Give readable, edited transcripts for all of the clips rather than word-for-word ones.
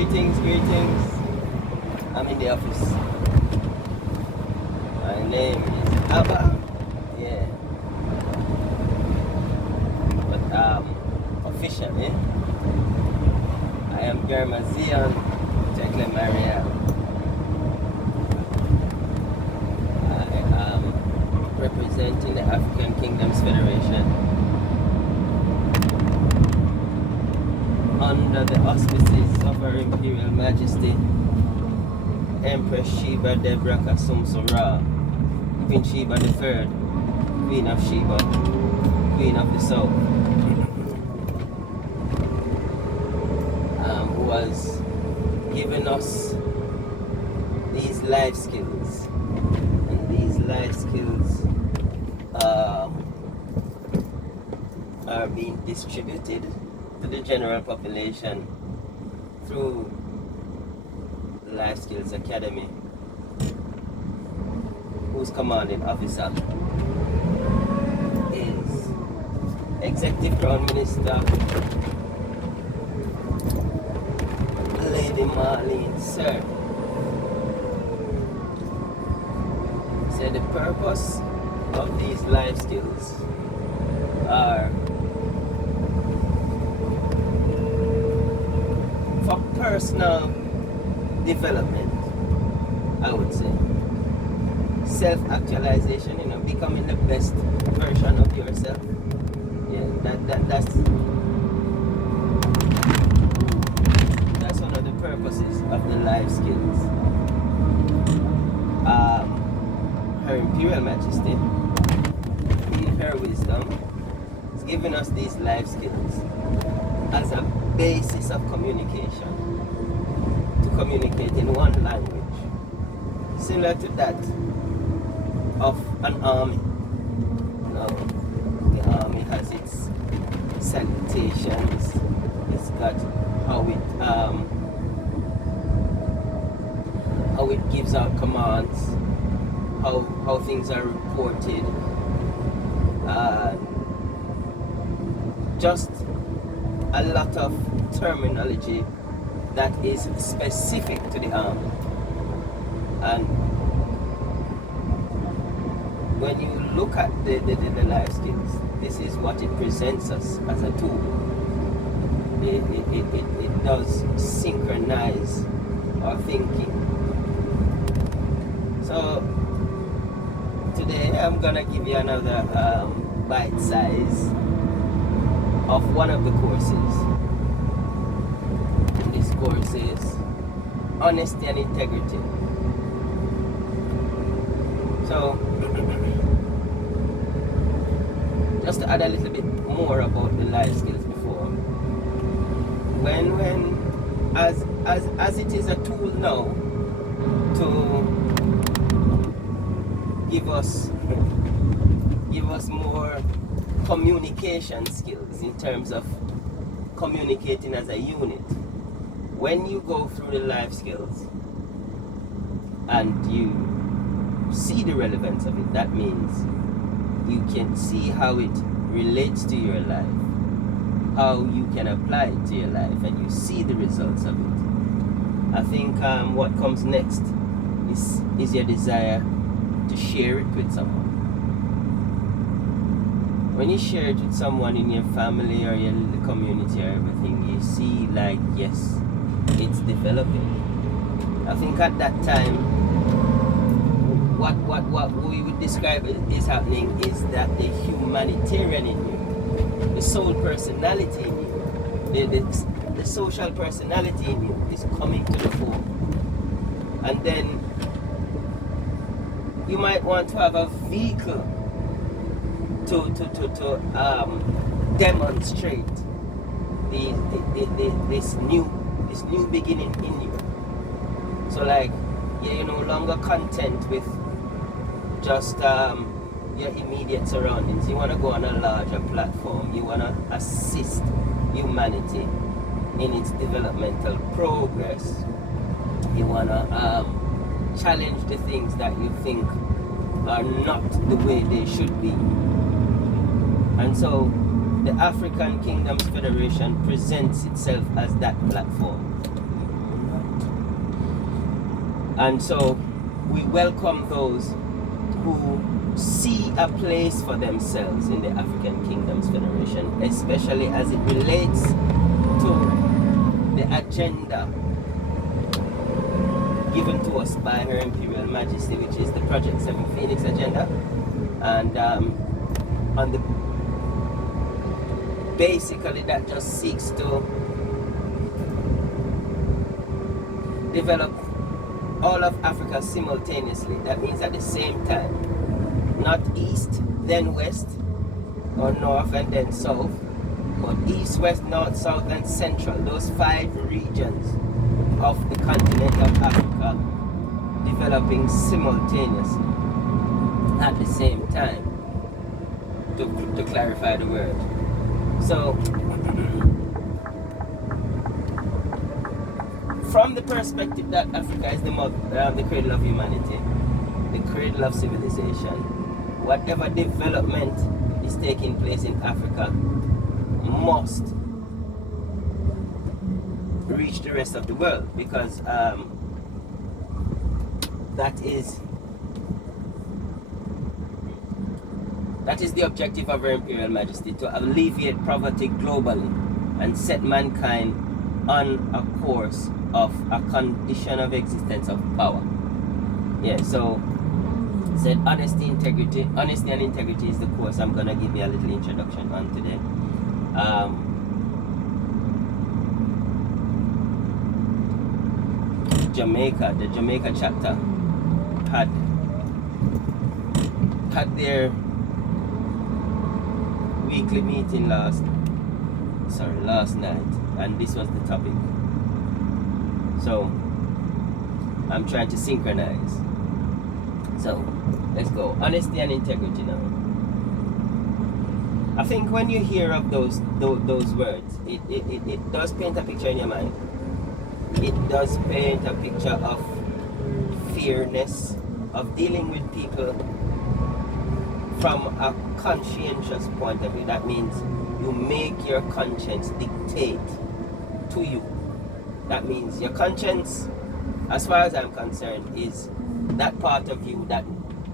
Greetings. I'm in the office. My name is Abba. Yeah. But officially, I am Germazion Tekle Maria. I am representing the African Kingdoms Federation under the auspices of Her Imperial Majesty Empress Sheba Deborah Kasum Sora, Queen Sheba III, Queen of Sheba, Queen of the South, who has given us these life skills. And these life skills are being distributed to the general population through the Life Skills Academy, whose commanding officer is Executive Prime Minister Lady Marlene Sir. So the purpose of these life skills are for personal development, I would say. Self-actualization, becoming the best version of yourself. Yeah, that's one of the purposes of the life skills. Her Imperial Majesty, in her wisdom, has given us these life skills as a basis of communication, to communicate in one language, similar to that of an army. The army has its salutations, it's got how it gives out commands, how things are reported, just a lot of terminology that is specific to the army. And when you look at the life skills, this is what it presents us as a tool. It does synchronize our thinking. So today I'm gonna give you another bite size of one of the courses. And this course is Honesty and Integrity. So just to add a little bit more about the life skills before, as it is a tool now to give us more communication skills in terms of communicating as a unit. When you go through the life skills and you see the relevance of it, that means you can see how it relates to your life, how you can apply it to your life, and you see the results of it. I think what comes next is your desire to share it with someone. When you share it with someone in your family or your little community or everything, you see like, yes, it's developing. I think at that time, what we would describe is happening is that the humanitarian in you, the soul personality in you, the social personality in you is coming to the fore. And then you might want to have a vehicle to demonstrate this new beginning in you. So like, you're no longer content with just your immediate surroundings. You want to go on a larger platform. You want to assist humanity in its developmental progress. You want to challenge the things that you think are not the way they should be. And so the African Kingdoms Federation presents itself as that platform. And so we welcome those who see a place for themselves in the African Kingdoms Federation, especially as it relates to the agenda given to us by Her Imperial Majesty, which is the Project 7 Phoenix agenda. And on the basically that just seeks to develop all of Africa simultaneously. That means at the same time, not east, then west, or north and then south, but east, west, north, south, and central. Those 5 regions of the continent of Africa developing simultaneously at the same time, to clarify the word. So from the perspective that Africa is the cradle of humanity, the cradle of civilization, whatever development is taking place in Africa must reach the rest of the world, because that is the objective of Her Imperial Majesty, to alleviate poverty globally and set mankind on a course of a condition of existence of power. Yeah, so said honesty and integrity is the course I'm gonna give you a little introduction on today. Jamaica, the Jamaica chapter had their weekly meeting last night, and this was the topic. So I'm trying to synchronize. So let's go. Honesty and integrity now. I think when you hear of those words, it does paint a picture in your mind. It does paint a picture of fairness, of dealing with people from a conscientious point of view. That means you make your conscience dictate to you. That means your conscience, as far as I'm concerned, is that part of you that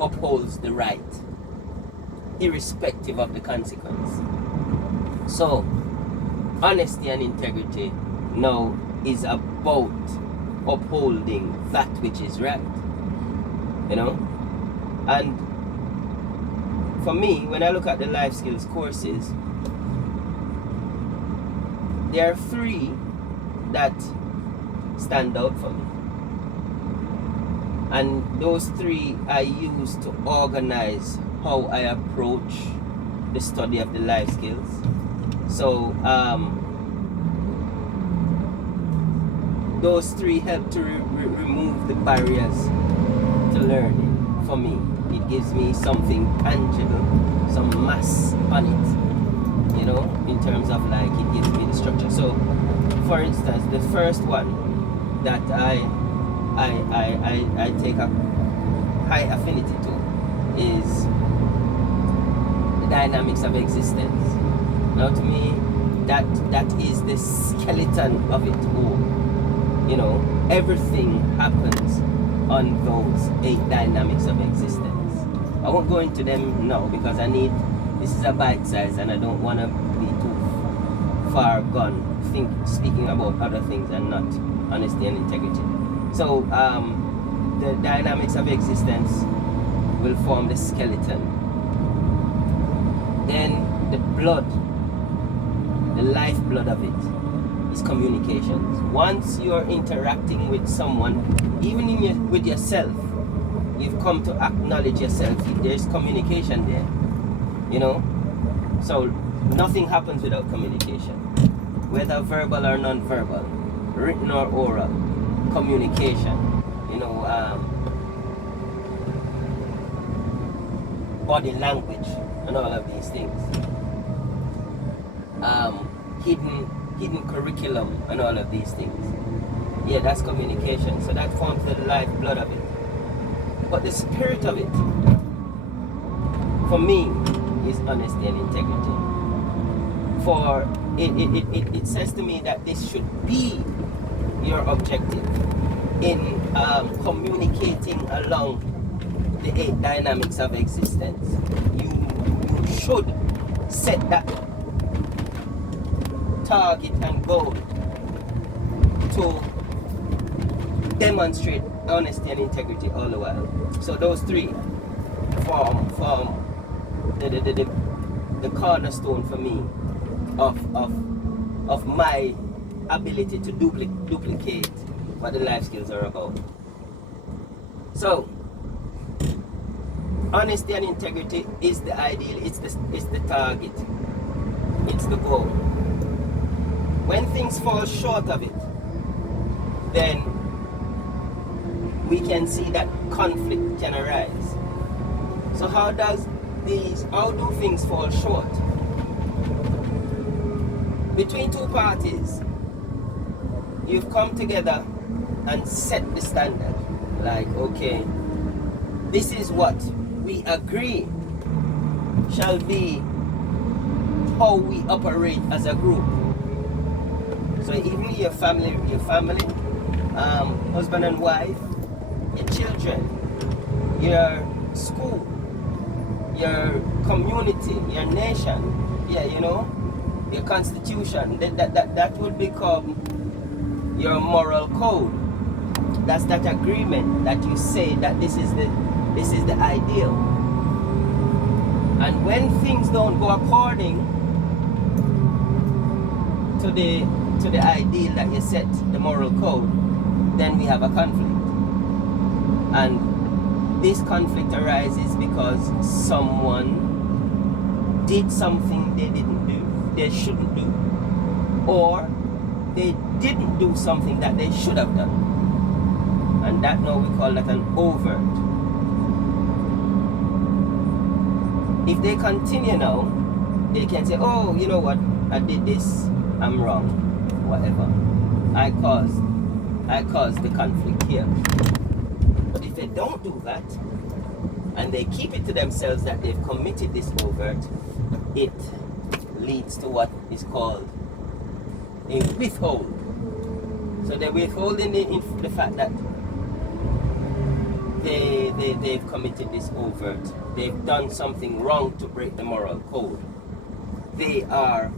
upholds the right, irrespective of the consequence. So, honesty and integrity now is about upholding that which is right. You know? And for me, when I look at the life skills courses, there are 3 that stand out for me. And those 3 I use to organize how I approach the study of the life skills. So those 3 help to remove the barriers to learning for me. It gives me something tangible, some mass on it, you know, in terms of like, it gives me the structure. So for instance, the first one that I take a high affinity to is the dynamics of existence. Now to me, that is the skeleton of it all. You know, everything happens on those 8 dynamics of existence. I won't go into them now because this is a bite size and I don't want to be too far gone speaking about other things and not honesty and integrity. So the dynamics of existence will form the skeleton. Then the blood, the lifeblood of it, is communications. Once you're interacting with someone, even with yourself, you've come to acknowledge yourself. There's communication there, you know. So nothing happens without communication, whether verbal or non-verbal, written or oral. Communication, you know, body language, and all of these things. Hidden curriculum, and all of these things. Yeah, that's communication. So that forms the lifeblood of it. But the spirit of it, for me, is honesty and integrity. For it says to me that this should be your objective. in communicating along the 8 dynamics of existence. You should set that target and goal to demonstrate honesty and integrity all the while. So those 3 form the cornerstone for me of my ability to duplicate what the life skills are about. So honesty and integrity is the ideal, it's the target, it's the goal. When things fall short of it, then we can see that conflict can arise. So how do things fall short? Between 2 parties, you've come together and set the standard. Like, okay, this is what we agree shall be how we operate as a group. So even your family, husband and wife, your children, your school, your community, your nation, your constitution, that would become your moral code. That's that agreement that you say that this is the ideal. And when things don't go according to the ideal that you set, the moral code, then we have a conflict. And this conflict arises because someone did something they shouldn't do, or they didn't do something that they should have done. And that now we call that an overt. If they continue now, they can say, oh, you know what, I did this, I'm wrong, whatever. I caused the conflict here. But if they don't do that, and they keep it to themselves that they've committed this overt, it leads to what is called a withhold. So they're withholding the fact that they've committed this overt. They've done something wrong to break the moral code. They are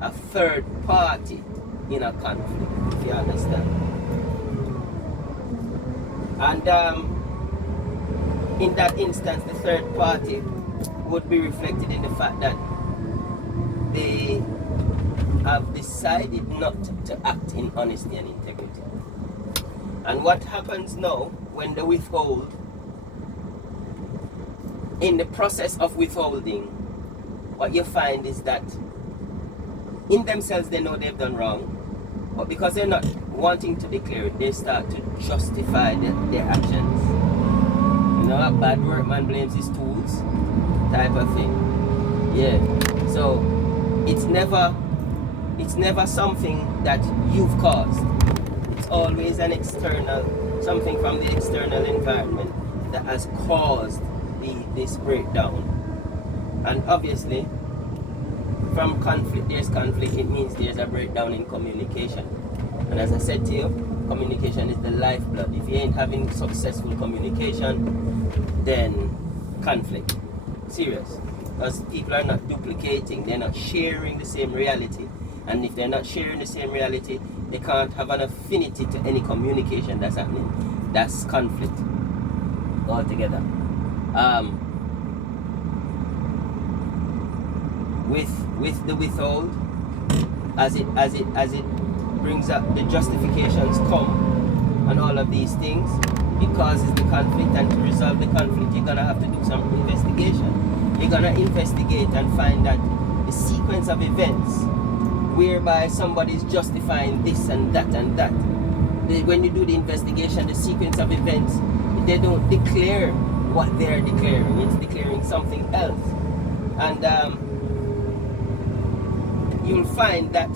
a third party in a conflict, if you understand. And in that instance, the third party would be reflected in the fact that they have decided not to act in honesty and integrity. And what happens now when they withhold, in the process of withholding, what you find is that in themselves they know they've done wrong, but because they're not wanting to declare it, they start to justify their actions. You know, a bad workman blames his tools type of thing. Yeah. So it's never something that you've caused. It's always an external, something from the external environment that has caused this breakdown. And obviously, from conflict, there's conflict, it means there's a breakdown in communication. And as I said to you, communication is the lifeblood. If you ain't having successful communication, then conflict. Serious. Because people are not duplicating, they're not sharing the same reality. And if they're not sharing the same reality, they can't have an affinity to any communication that's happening. That's conflict altogether. With the withhold, as it brings up the justifications come and all of these things, it causes the conflict, and to resolve the conflict you're gonna have to do some investigation. You're gonna investigate and find that the sequence of events whereby somebody's justifying this and that and that. When you do the investigation, the sequence of events, they don't declare what they're declaring. It's declaring something else. And you'll find that